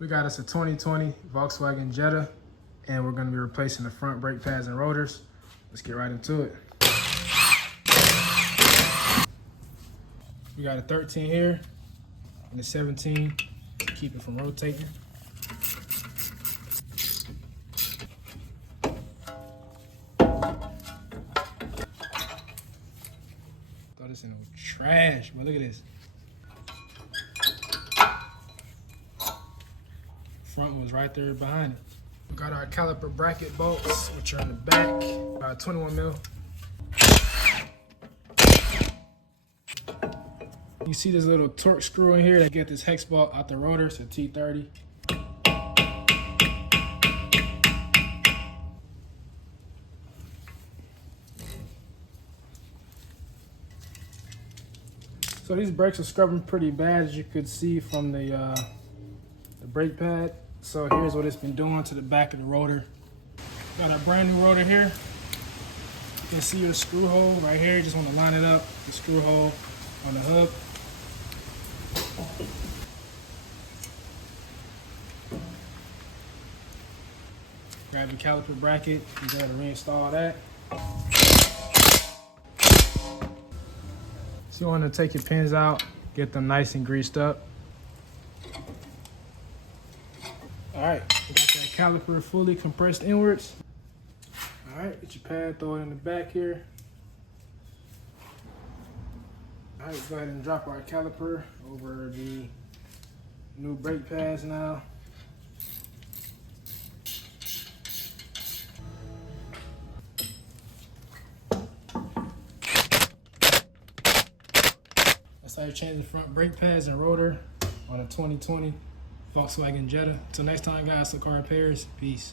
We got us a 2020 Volkswagen Jetta, and we're gonna be replacing the front brake pads and rotors. Let's get right into it. We got a 13 here and a 17 to keep it from rotating. Throw this in the trash, but look at this. Front was right there behind it. We got our caliper bracket bolts, which are in the back, about 21 mil. You see this little torque screw in here to get this hex bolt out the rotor, it's a T30. So these brakes are scrubbing pretty bad, as you could see from the brake pad. So here's what it's been doing to the back of the rotor. Got a brand new rotor here. You can see the screw hole right here. Just want to line it up, the screw hole on the hub. Grab the caliper bracket, you gotta reinstall that. So you want to take your pins out, get them nice and greased up. All right, we got that caliper fully compressed inwards. All right, get your pad, throw it in the back here. All right, go ahead and drop our caliper over the new brake pads now. That's how you change the front brake pads and rotor on a 2020 Volkswagen Jetta. Until next time, guys, so car repairs. Peace.